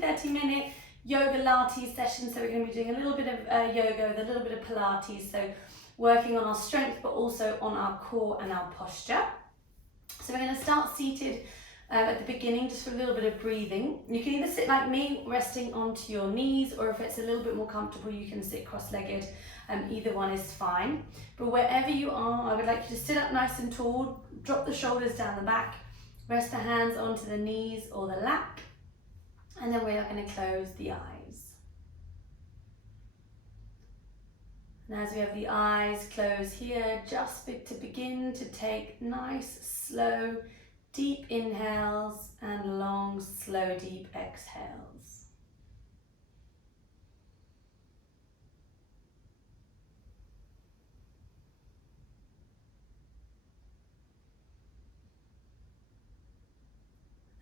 20-30 minute Yogalates session. So we're going to be doing a little bit of yoga with a little bit of Pilates. So working on our strength, but also on our core and our posture. So we're going to start seated at the beginning, just for a little bit of breathing. You can either sit like me, resting onto your knees, or if it's a little bit more comfortable, you can sit cross-legged. Either one is fine. But wherever you are, I would like you to sit up nice and tall, drop the shoulders down the back, rest the hands onto the knees or the lap, and then we are going to close the eyes. And as we have the eyes closed here, just to begin to take nice, slow, deep inhales and long, slow, deep exhales.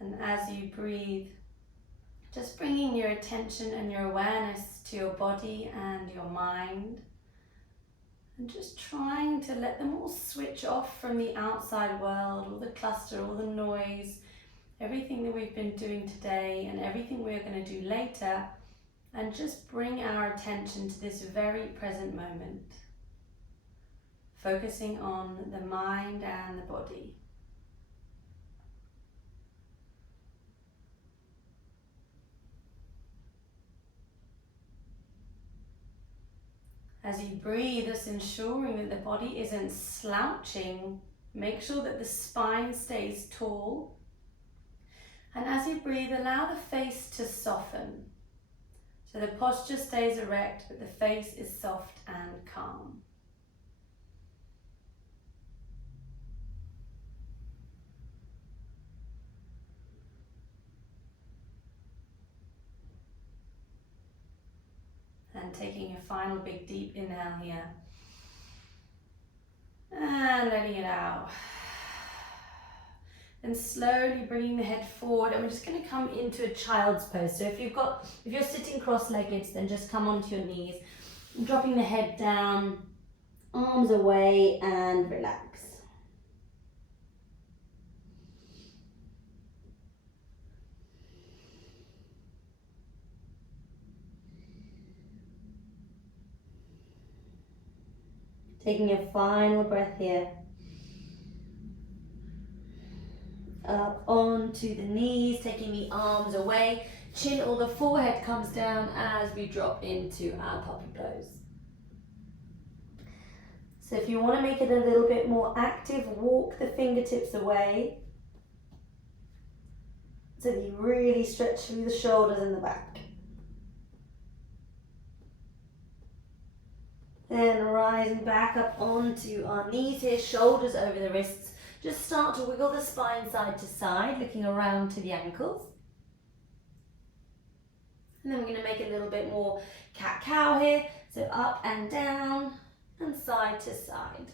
And as you breathe, just bringing your attention and your awareness to your body and your mind, and just trying to let them all switch off from the outside world, all the cluster, all the noise, everything that we've been doing today and everything we're going to do later, and just bring our attention to this very present moment, focusing on the mind and the body. As you breathe, just ensuring that the body isn't slouching. Make sure that the spine stays tall. And as you breathe, allow the face to soften. So the posture stays erect, but the face is soft and calm. And taking a final big deep inhale here. And letting it out. And slowly bringing the head forward, and we're just going to come into a child's pose. So if you're sitting cross-legged, then just come onto your knees, dropping the head down, arms away, and relax. Taking a final breath here. Up onto the knees, taking the arms away, chin or the forehead comes down as we drop into our puppy pose. So if you want to make it a little bit more active, walk the fingertips away so that you really stretch through the shoulders and the back. Then rising back up onto our knees here, shoulders over the wrists. Just start to wiggle the spine side to side, looking around to the ankles. And then we're going to make it a little bit more cat-cow here. So up and down and side to side.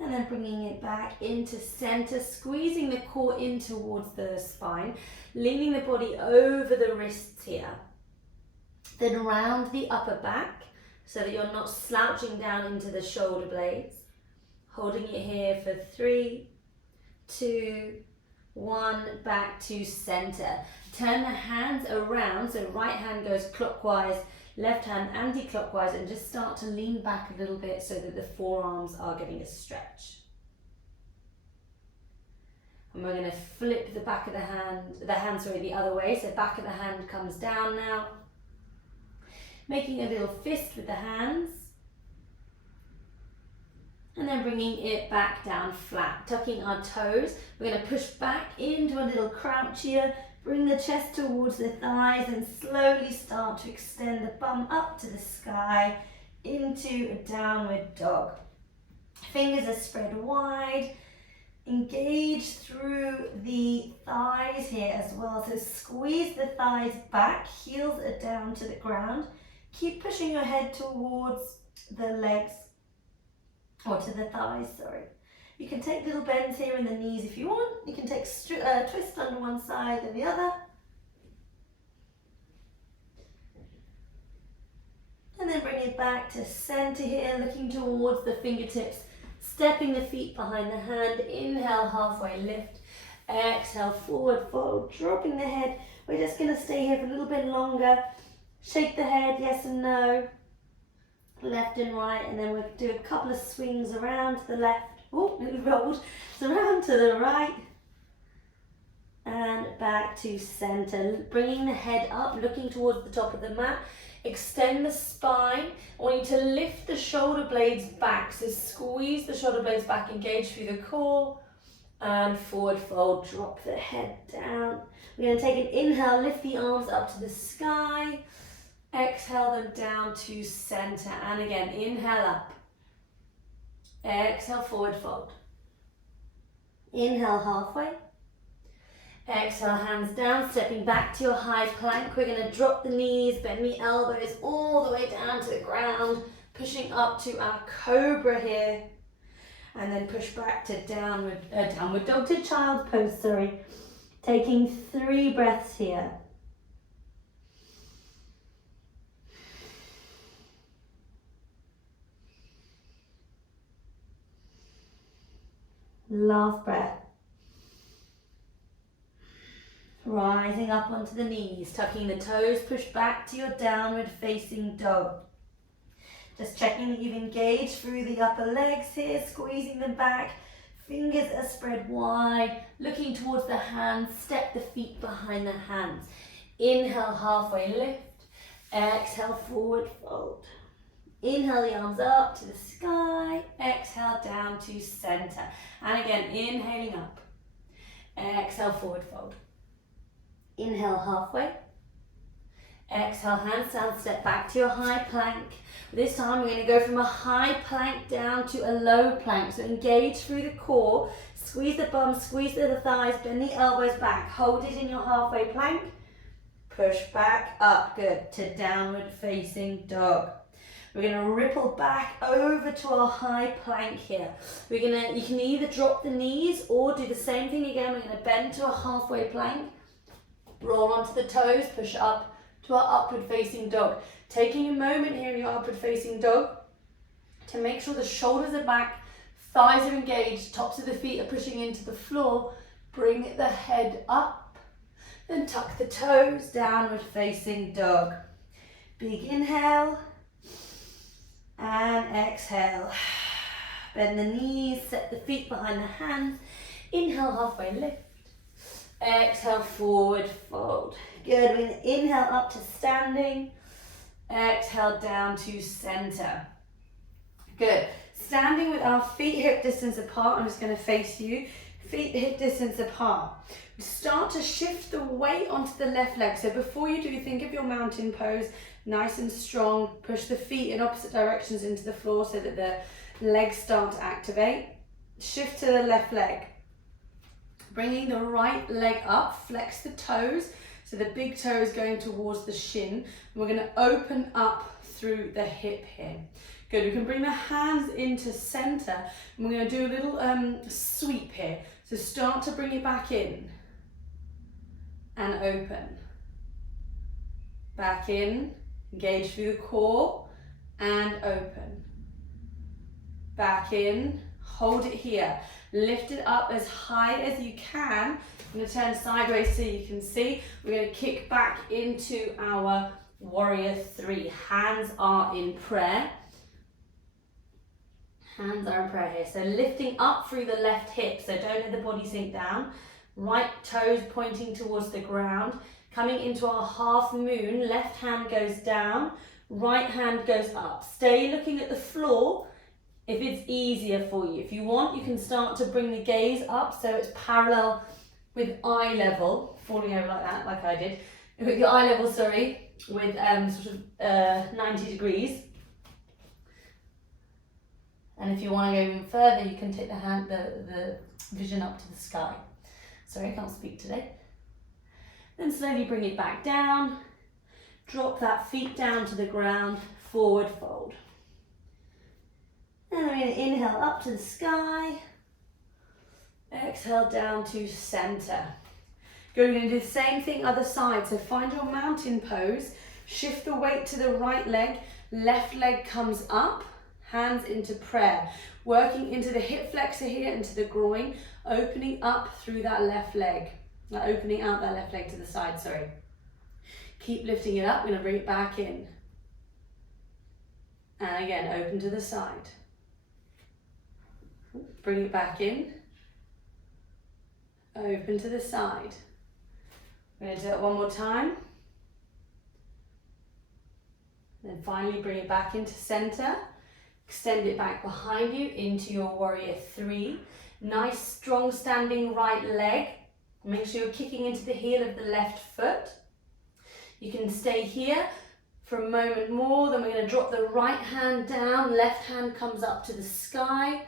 And then bringing it back into center, squeezing the core in towards the spine, leaning the body over the wrists here. Then round the upper back so that you're not slouching down into the shoulder blades. Holding it here for 3, 2, 1, back to center. Turn the hands around, so right hand goes clockwise, left hand anti-clockwise, and just start to lean back a little bit so that the forearms are getting a stretch. And we're going to flip the back of the hand the other way, so back of the hand comes down now. Making a little fist with the hands. And then bringing it back down flat, tucking our toes. We're going to push back into a little crouch here. Bring the chest towards the thighs and slowly start to extend the bum up to the sky into a downward dog. Fingers are spread wide. Engage through the thighs here as well. So squeeze the thighs back, heels are down to the ground. Keep pushing your head towards the legs, or to the thighs, sorry. You can take little bends here in the knees if you want. You can take twist under one side and the other. And then bring it back to center here, looking towards the fingertips, stepping the feet behind the hand. Inhale, halfway lift. Exhale, forward fold, dropping the head. We're just going to stay here for a little bit longer. Shake the head, yes and no. Left and right, and then we'll do a couple of swings around to the left. Oh, it rolled. So around to the right. And back to center. Bringing the head up, looking towards the top of the mat. Extend the spine. I want you to lift the shoulder blades back. So squeeze the shoulder blades back, engage through the core. And forward fold, drop the head down. We're going to take an inhale, lift the arms up to the sky. Exhale them down to center. And again, inhale up. Exhale, forward fold. Inhale, halfway. Exhale, hands down, stepping back to your high plank. We're going to drop the knees, bend the elbows all the way down to the ground, pushing up to our cobra here. And then push back to downward dog to child pose, sorry. Taking 3 breaths here. Last breath. Rising up onto the knees, tucking the toes, push back to your downward facing dog. Just checking that you've engaged through the upper legs here, squeezing them back. Fingers are spread wide, looking towards the hands, step the feet behind the hands. Inhale, halfway lift. Exhale, forward fold. Inhale the arms up to the sky. Exhale down to center. And again, inhaling up. Exhale, forward fold. Inhale, halfway. Exhale, hands down, step back to your high plank. This time we're going to go from a high plank down to a low plank. So engage through the core, squeeze the bum, squeeze the thighs, bend the elbows back. Hold it in your halfway plank. Push back up, good, to downward facing dog. We're going to ripple back over to our high plank here. You can either drop the knees or do the same thing again. We're going to bend to a halfway plank, roll onto the toes, push up to our upward facing dog. Taking a moment here in your upward facing dog to make sure the shoulders are back, thighs are engaged, tops of the feet are pushing into the floor. Bring the head up, then tuck the toes, downward facing dog. Big inhale and exhale. Bend the knees, set the feet behind the hands. Inhale, halfway lift. Exhale, forward fold. Good, we're going to inhale up to standing. Exhale down to center. Good. Standing with our feet hip distance apart. I'm just going to face you. Feet hip distance apart. We start to shift the weight onto the left leg. So before you do, think of your mountain pose. Nice and strong. Push the feet in opposite directions into the floor so that the legs start to activate. Shift to the left leg. Bringing the right leg up. Flex the toes. So the big toe is going towards the shin. We're going to open up through the hip here. Good, we can bring the hands into center. And we're going to do a little sweep here. So start to bring it back in. And open. Back in. Engage through the core. And open. Back in. Hold it here. Lift it up as high as you can. I'm going to turn sideways so you can see. We're going to kick back into our warrior 3. Hands are in prayer. Hands are in prayer here. So lifting up through the left hip. So don't let the body sink down. Right toes pointing towards the ground. Coming into our half moon. Left hand goes down. Right hand goes up. Stay looking at the floor if it's easier for you. If you want, you can start to bring the gaze up so it's parallel with eye level, falling over like that, like I did. With your eye level, sorry, with sort of 90 degrees. And if you want to go even further, you can take the vision up to the sky. Sorry, I can't speak today. Then slowly bring it back down. Drop that feet down to the ground, forward fold. And we're going to inhale up to the sky. Exhale down to center. Good, we're going to do the same thing other side. So find your mountain pose. Shift the weight to the right leg. Left leg comes up. hands into prayer. Working into the hip flexor here, into the groin, opening up through that left leg. Opening out that left leg to the side, sorry. Keep lifting it up, we're going to bring it back in. And again, open to the side. Bring it back in. Open to the side. We're going to do it one more time. Then finally bring it back into center. Extend it back behind you into your warrior 3. Nice strong standing right leg. Make sure you're kicking into the heel of the left foot. You can stay here for a moment more, then we're going to drop the right hand down, left hand comes up to the sky.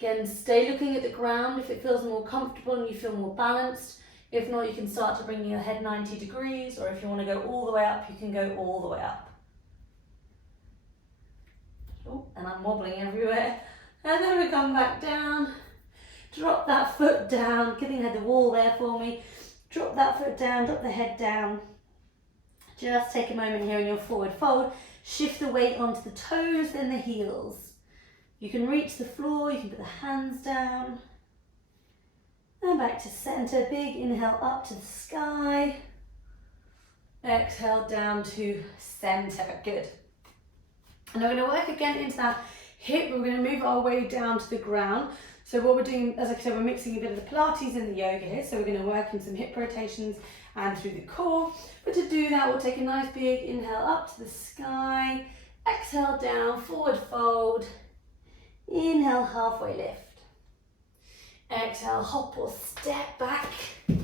Again, stay looking at the ground if it feels more comfortable and you feel more balanced. If not, you can start to bring your head 90 degrees, or if you want to go all the way up, you can go all the way up. Oh, and I'm wobbling everywhere. And then we come back down. Drop that foot down. Giving her the wall there for me. Drop that foot down, drop the head down. Just take a moment here in your forward fold. Shift the weight onto the toes, then the heels. You can reach the floor, you can put the hands down. And back to center. Big inhale up to the sky. Exhale down to center. Good. And we're going to work again into that hip. We're going to move our way down to the ground. So what we're doing, as I said, we're mixing a bit of the Pilates and the yoga here. So we're going to work in some hip rotations and through the core. But to do that, we'll take a nice big inhale up to the sky. Exhale down, forward fold. Inhale, halfway lift. Exhale, hop or step back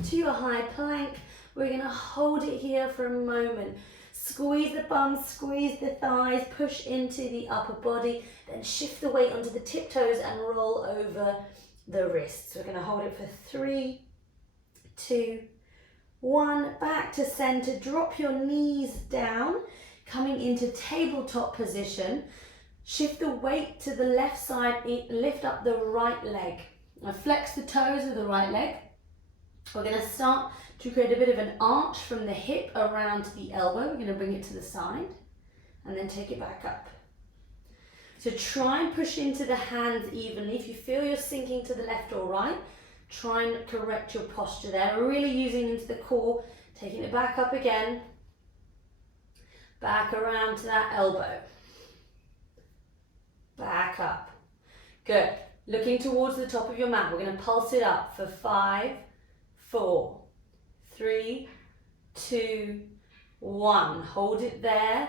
to your high plank. We're going to hold it here for a moment. Squeeze the bums, squeeze the thighs, push into the upper body, then shift the weight onto the tiptoes and roll over the wrists. We're going to hold it for 3, 2, 1. Back to center. Drop your knees down, coming into tabletop position. Shift the weight to the left side, lift up the right leg. Now flex the toes of the right leg. We're going to start to create a bit of an arch from the hip around to the elbow. We're going to bring it to the side and then take it back up. So try and push into the hands evenly. If you feel you're sinking to the left or right, try and correct your posture there. We're really using into the core, taking it back up again, back around to that elbow, back up. Good. Looking towards the top of your mat. We're going to pulse it up for 5, 4, 3, 2, 1. Hold it there.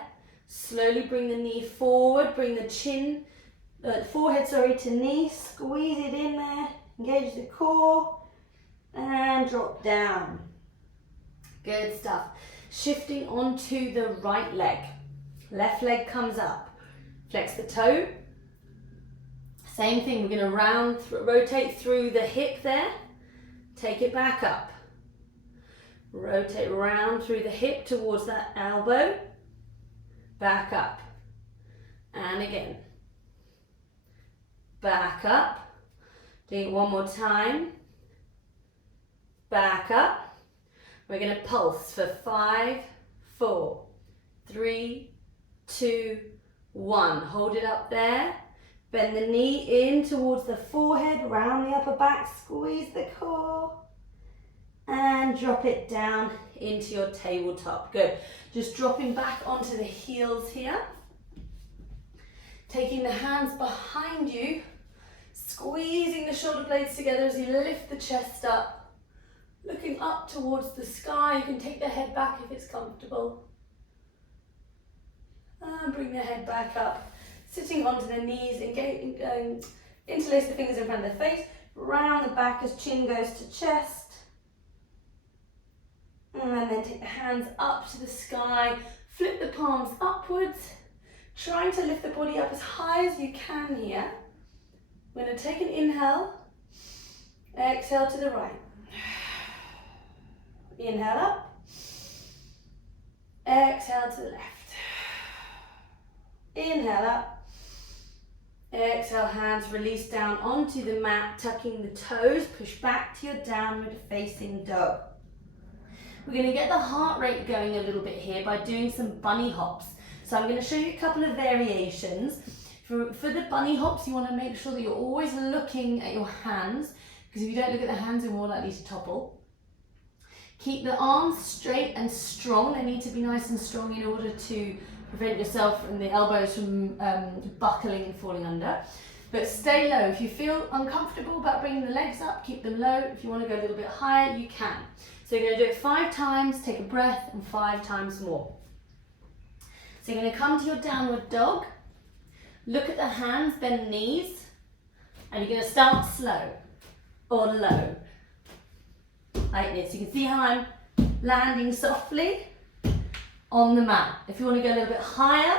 Slowly bring the knee forward. Bring the forehead to knee. Squeeze it in there. Engage the core. And drop down. Good stuff. Shifting onto the right leg. Left leg comes up. Flex the toe. Same thing. We're going to rotate through the hip there. Take it back up. Rotate round through the hip towards that elbow. Back up. And again. Back up. Doing it one more time. Back up. We're going to pulse for 5, 4, 3, 2, 1. Hold it up there. Bend the knee in towards the forehead, round the upper back, squeeze the core. And drop it down into your tabletop. Good. Just dropping back onto the heels here. Taking the hands behind you. Squeezing the shoulder blades together as you lift the chest up. Looking up towards the sky. You can take the head back if it's comfortable. And bring the head back up. Sitting onto the knees, interlace the fingers in front of the face. Round the back as chin goes to chest. And then take the hands up to the sky, flip the palms upwards, trying to lift the body up as high as you can here. We're going to take an inhale, exhale to the right. Inhale up, exhale to the left. Inhale up, exhale, hands release down onto the mat, tucking the toes, push back to your downward facing dog. We're going to get the heart rate going a little bit here by doing some bunny hops. So I'm going to show you a couple of variations. If For the bunny hops, you want to make sure that you're always looking at your hands, because if you don't look at the hands, you're more likely to topple. Keep the arms straight and strong. They need to be nice and strong in order to prevent yourself and the elbows from buckling and falling under. But stay low. If you feel uncomfortable about bringing the legs up, keep them low. If you want to go a little bit higher, you can. So you're going to do it 5 times, take a breath, and 5 times more. So you're going to come to your downward dog. Look at the hands, bend the knees, and you're going to start slow or low, like this. You can see how I'm landing softly on the mat. If you want to go a little bit higher,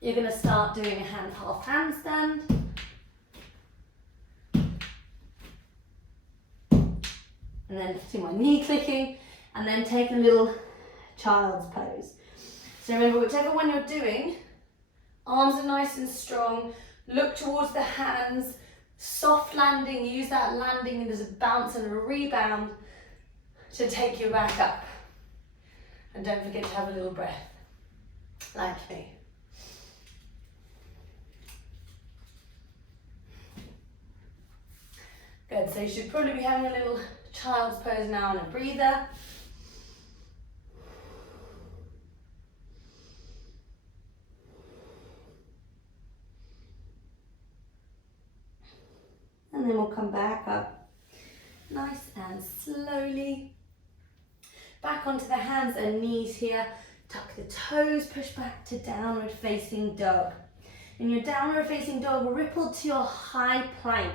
you're going to start doing a half handstand. And then do my knee clicking, and then take a little child's pose. So remember, whichever one you're doing, arms are nice and strong, look towards the hands, soft landing, use that landing as a bounce and a rebound to take you back up. And don't forget to have a little breath, like me. Good, so you should probably be having a little child's pose now and a breather. And then we'll come back up, nice and slowly. Back onto the hands and knees here. Tuck the toes, push back to downward facing dog. In your downward facing dog, ripple to your high plank.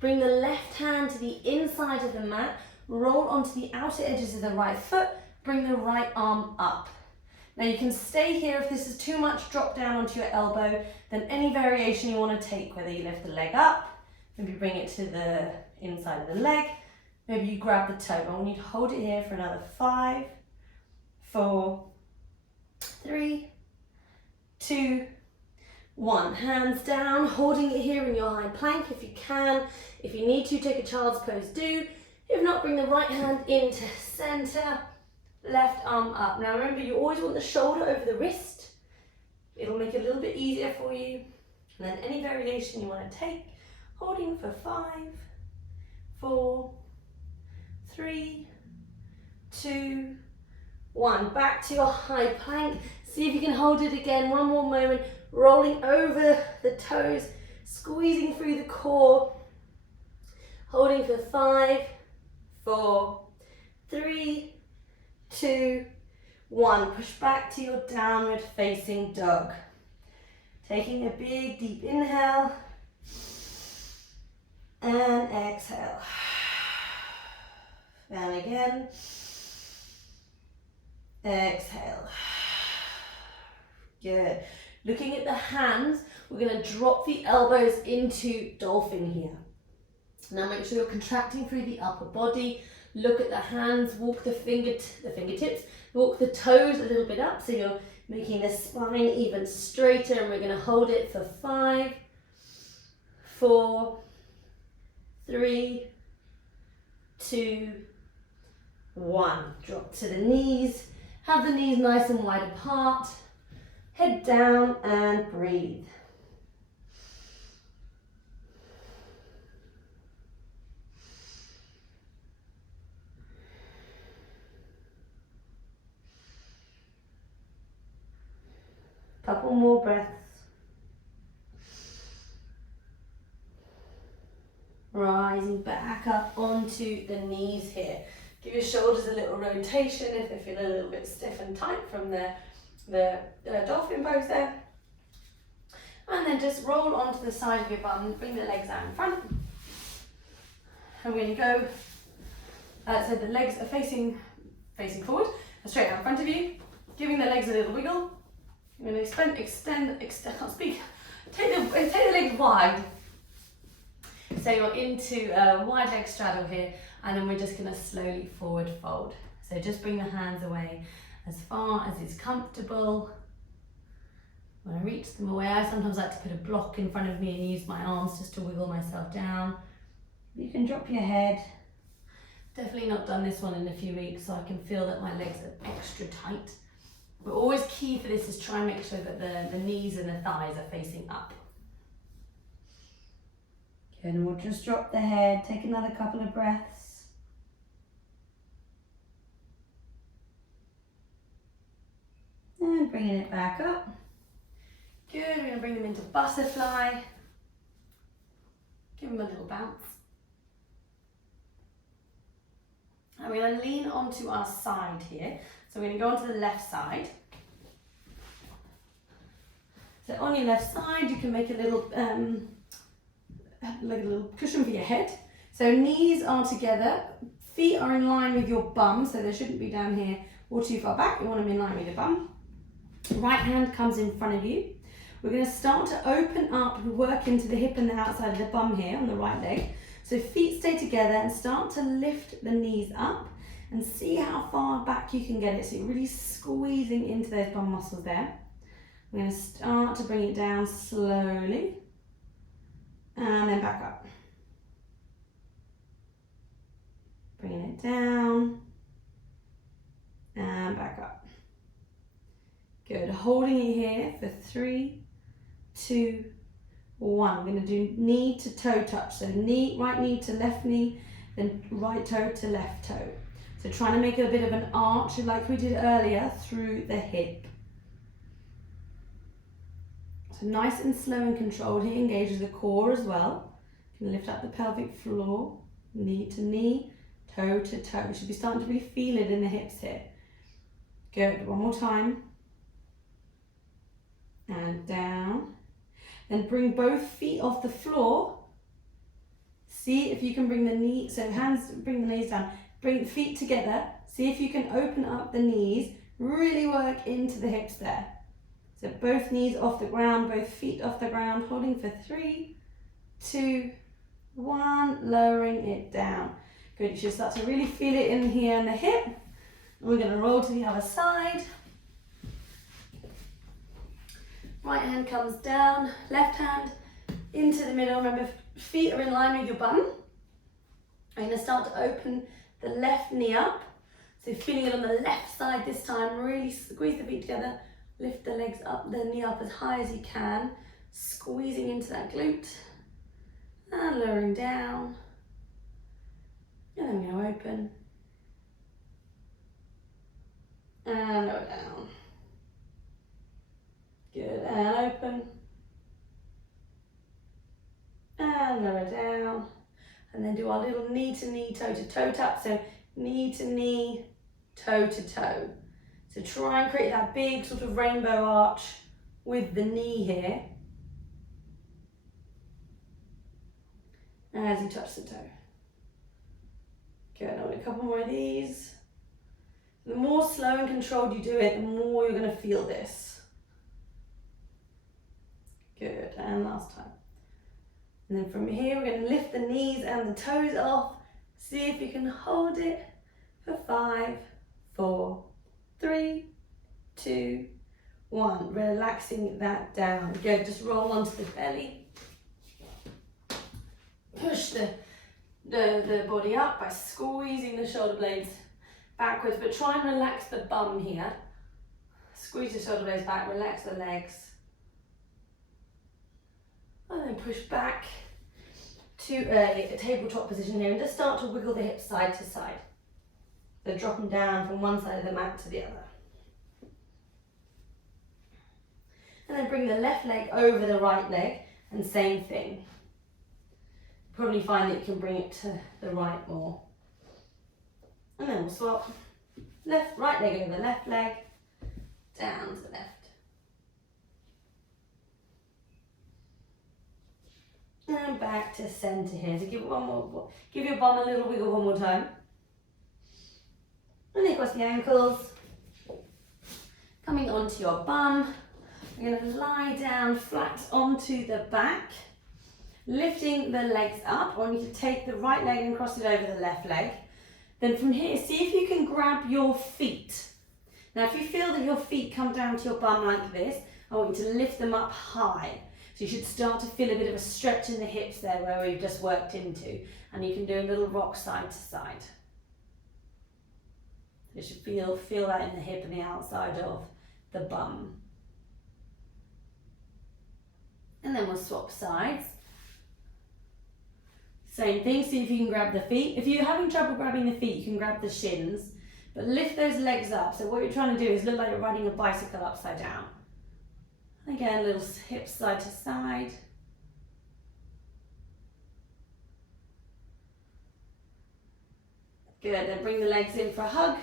Bring the left hand to the inside of the mat, roll onto the outer edges of the right foot, bring the right arm up. Now you can stay here. If this is too much, drop down onto your elbow. Then any variation you want to take, whether you lift the leg up, maybe bring it to the inside of the leg, maybe you grab the toe. I want you to hold it here for another 5, 4, 3, 2, 1. Hands down, holding it here in your high plank if you can. If you need to, take a child's pose, do. If not, bring the right hand into center, left arm up. Now remember, you always want the shoulder over the wrist. It'll make it a little bit easier for you. And then any variation you want to take, holding for 5, 4, 3, 2, 1. Back to your high plank. See if you can hold it again. One more moment. Rolling over the toes, squeezing through the core. Holding for 5, 4, 3, 2, 1. Push back to your downward facing dog. Taking a big deep inhale and exhale. And again, exhale. Good. Looking at the hands, we're going to drop the elbows into dolphin here. Now make sure you're contracting through the upper body. Look at the hands, walk the fingertips, walk the toes a little bit up so you're making the spine even straighter, and we're going to hold it for 5, 4, 3, 2, 1. Drop to the knees, have the knees nice and wide apart, head down and breathe. Couple more breaths. Rising back up onto the knees here. Give your shoulders a little rotation if they feel a little bit stiff and tight from the dolphin pose there. And then just roll onto the side of your bum, bring the legs out in front. And we're going to go, so the legs are facing forward, straight out in front of you, giving the legs a little wiggle. You're going to extend, I can't speak, take the legs wide. So you're into a wide leg straddle here, and then we're just going to slowly forward fold. So just bring the hands away as far as is comfortable. When I reach them away, I sometimes like to put a block in front of me and use my arms just to wiggle myself down. You can drop your head. Definitely not done this one in a few weeks, so I can feel that my legs are extra tight. But always key for this is try and make sure that the knees and the thighs are facing up. Good, and we'll just drop the head, take another couple of breaths. And bringing it back up. Good, we're going to bring them into butterfly. Give them a little bounce. And we're going to lean onto our side here. So we're going to go onto the left side. So on your left side, you can make a little, like a little cushion for your head. So knees are together, feet are in line with your bum, so they shouldn't be down here or too far back. You want them in line with your bum. Right hand comes in front of you. We're going to start to open up and work into the hip and the outside of the bum here on the right leg. So feet stay together and start to lift the knees up and see how far back you can get it. So you're really squeezing into those bum muscles there. We're going to start to bring it down slowly and then back up. Bringing it down and back up. Good, holding it here for 3, 2, 1. We're going to do knee to toe touch. So knee, right knee to left knee, then right toe to left toe. So trying to make a bit of an arch like we did earlier through the hip. So nice and slow and controlled here, engages the core as well. You can lift up the pelvic floor, knee to knee, toe to toe. We should be starting to really feel it in the hips here. Good, one more time. And down. Then bring both feet off the floor. See if you can bring the knee, so hands, bring the knees down. Bring the feet together. See if you can open up the knees. Really work into the hips there. So both knees off the ground, both feet off the ground, holding for 3, 2, 1, lowering it down. Good, you should start to really feel it in here in the hip. And we're going to roll to the other side. Right hand comes down, left hand into the middle. Remember, feet are in line with your bum. I'm going to start to open the left knee up. So feeling it on the left side this time, really squeeze the feet together. Lift the legs up, the knee up as high as you can, squeezing into that glute and lowering down. And then we're going to open and lower down. Good, and open and lower down. And then do our little knee to knee, toe to toe tap. So knee to knee, toe to toe. So try and create that big sort of rainbow arch with the knee here as you touch the toe. Good, now a couple more of these. The more slow and controlled you do it, the more you're going to feel this. Good, and last time. And then from here, we're going to lift the knees and the toes off. See if you can hold it for 5, 4, 3, 2, 1. Relaxing that down. Good, just roll onto the belly. Push the body up by squeezing the shoulder blades backwards, but try and relax the bum here. Squeeze the shoulder blades back, relax the legs. And then push back to a tabletop position here and just start to wiggle the hips side to side. So dropping down from one side of the mat to the other. And then bring the left leg over the right leg and same thing. Probably find that you can bring it to the right more. And then we'll swap. Right leg over the left leg, down to the left. And back to centre here. So give it one more. Give your bum a little wiggle one more time. And then across the ankles. Coming onto your bum. We're going to lie down flat onto the back. Lifting the legs up. I want you to take the right leg and cross it over the left leg. Then from here, see if you can grab your feet. Now if you feel that your feet come down to your bum like this, I want you to lift them up high. So you should start to feel a bit of a stretch in the hips there where we've just worked into. And you can do a little rock side to side. You should feel that in the hip and the outside of the bum. And then we'll swap sides. Same thing, see if you can grab the feet. If you're having trouble grabbing the feet, you can grab the shins, but lift those legs up. So what you're trying to do is look like you're riding a bicycle upside down. Again, little hips side to side. Good, then bring the legs in for a hug.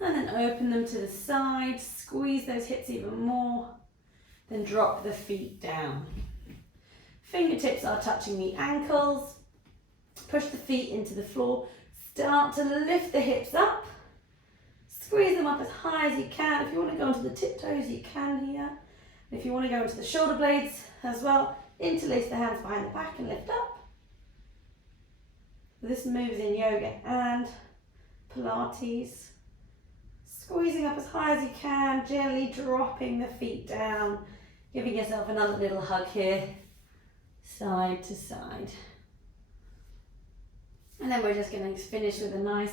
And then open them to the side, squeeze those hips even more. Then drop the feet down. Fingertips are touching the ankles. Push the feet into the floor. Start to lift the hips up. Squeeze them up as high as you can. If you want to go onto the tiptoes, you can here. If you want to go into the shoulder blades as well, interlace the hands behind the back and lift up. This moves in yoga and Pilates. Squeezing up as high as you can, gently dropping the feet down, giving yourself another little hug here, side to side. And then we're just going to finish with a nice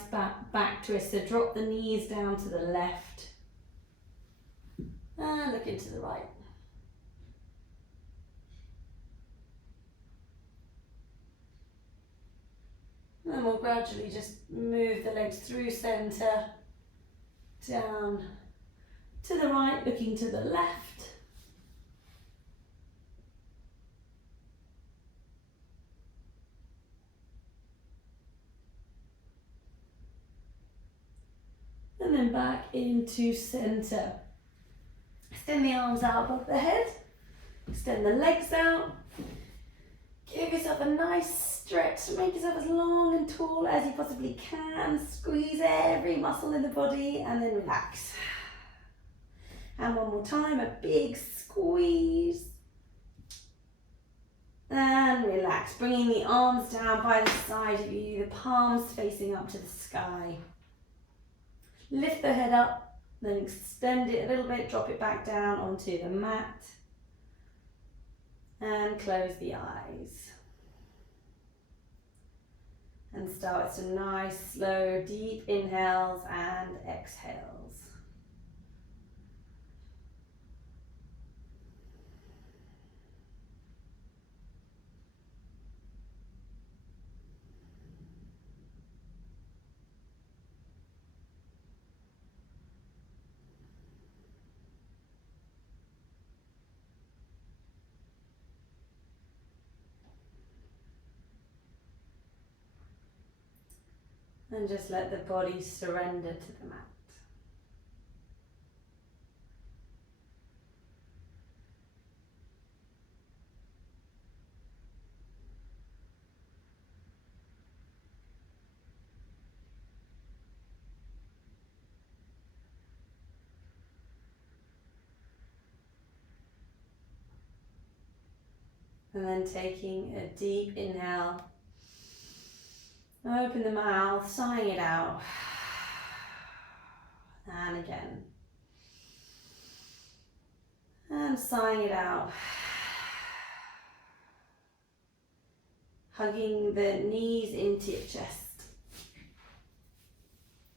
back twist. So drop the knees down to the left and look into the right. And we'll gradually just move the legs through center, down to the right, looking to the left. And then back into center. Extend the arms out above the head. Extend the legs out. Give yourself a nice stretch. Make yourself as long and tall as you possibly can. Squeeze every muscle in the body and then relax. And one more time, a big squeeze. And relax. Bringing the arms down by the side of you, the palms facing up to the sky. Lift the head up, then extend it a little bit, drop it back down onto the mat. And close the eyes. And start with some nice, slow, deep inhales and exhales. And just let the body surrender to the mat. And then taking a deep inhale. Open the mouth, sighing it out. And again. And sighing it out. Hugging the knees into your chest.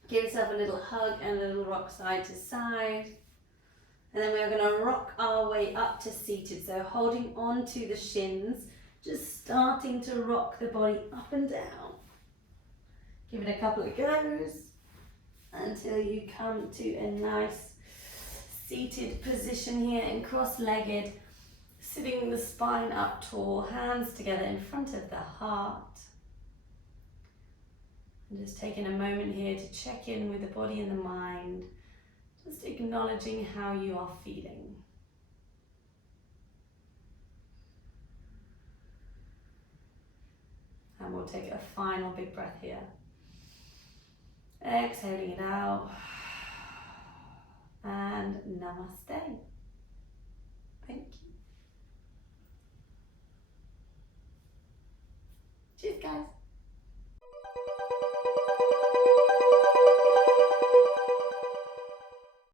Give yourself a little hug and a little rock side to side. And then we're going to rock our way up to seated. So holding on to the shins, just starting to rock the body up and down. Give it a couple of goes until you come to a nice seated position here and cross-legged, sitting the spine up tall, hands together in front of the heart. And just taking a moment here to check in with the body and the mind, just acknowledging how you are feeling. And we'll take a final big breath here. Exhaling it out. And namaste. Thank you.